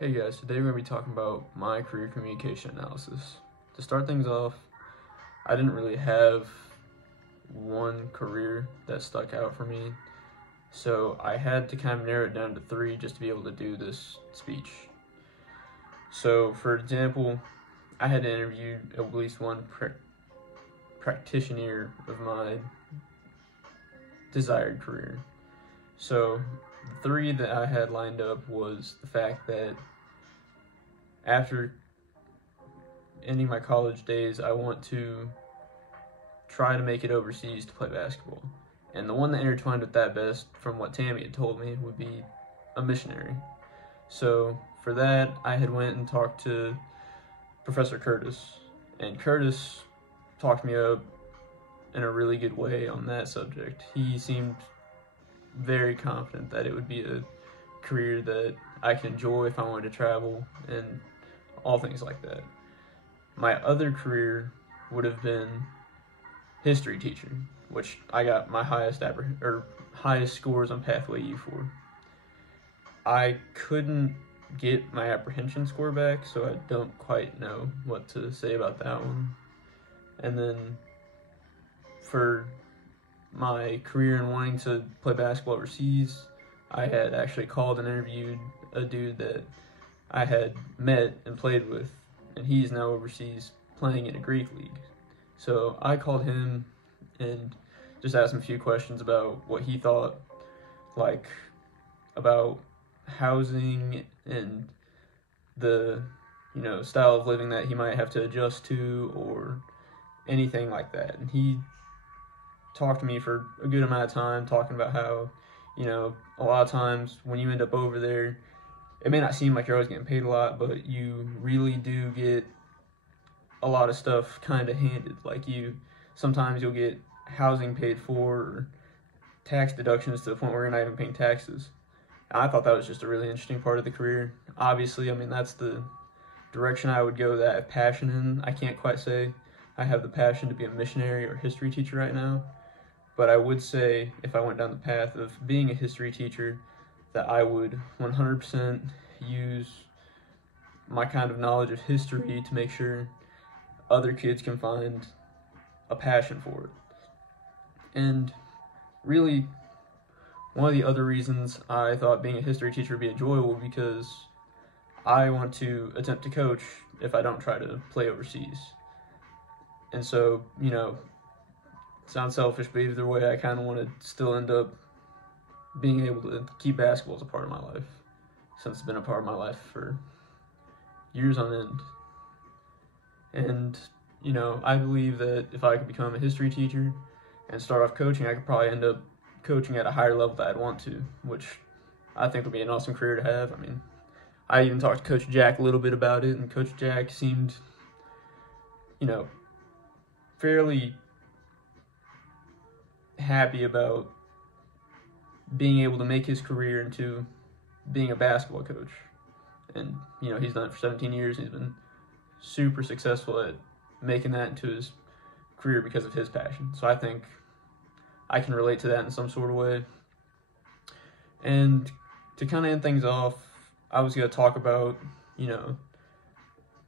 Hey guys, today we're going to be talking about my career communication analysis. To start things off, I didn't really have one career that stuck out for me, so I had to kind of narrow it down to three just to be able to do this speech. So, for example, I had interviewed at least one practitioner of my desired career. So, the three that I had lined up was the fact that after ending my college days, I want to try to make it overseas to play basketball. And the one that intertwined with that best, from what Tammy had told me, would be a missionary. So for that, I had went and talked to Professor Curtis, and Curtis talked me up in a really good way on that subject. He seemed very confident that it would be a career that I could enjoy if I wanted to travel and all things like that. My other career would have been history teacher, which I got my highest scores on Pathway U for. I couldn't get my apprehension score back, so I don't quite know what to say about that one. And then for my career in wanting to play basketball overseas, I had actually called and interviewed a dude that I had met and played with, and he's now overseas playing in a Greek league. So I called him and just asked him a few questions about what he thought, like about housing and the style of living that he might have to adjust to or anything like that. And he talked to me for a good amount of time, talking about how a lot of times when you end up over there, it may not seem like you're always getting paid a lot, but you really do get a lot of stuff kind of handed. Like sometimes you'll get housing paid for, or tax deductions to the point where you're not even paying taxes. And I thought that was just a really interesting part of the career. Obviously, I mean, that's the direction I would go that I have passion in. I can't quite say I have the passion to be a missionary or history teacher right now, but I would say if I went down the path of being a history teacher, that I would 100% use my kind of knowledge of history to make sure other kids can find a passion for it. And really, one of the other reasons I thought being a history teacher would be enjoyable because I want to attempt to coach if I don't try to play overseas. And so, sounds selfish, but either way, I kind of want to still end up being able to keep basketball as a part of my life, since it's been a part of my life for years on end. And, I believe that if I could become a history teacher and start off coaching, I could probably end up coaching at a higher level that I'd want to, which I think would be an awesome career to have. I mean, I even talked to Coach Jack a little bit about it, and Coach Jack seemed, fairly happy about being able to make his career into being a basketball coach. And, he's done it for 17 years. He's been super successful at making that into his career because of his passion. So I think I can relate to that in some sort of way. And to kind of end things off, I was going to talk about,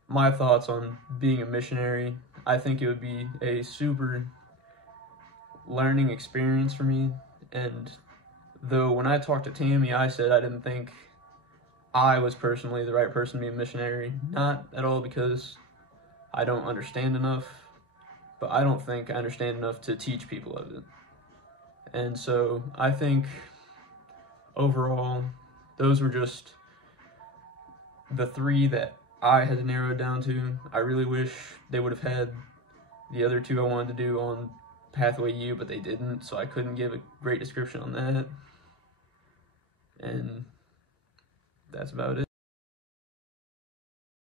my thoughts on being a missionary. I think it would be a super learning experience for me. And though when I talked to Tammy, I said I didn't think I was personally the right person to be a missionary. Not at all because I don't understand enough, but I don't think I understand enough to teach people of it. And so I think overall, those were just the three that I had narrowed down to. I really wish they would have had the other two I wanted to do on Pathway U, but they didn't, so I couldn't give a great description on that. And that's about it.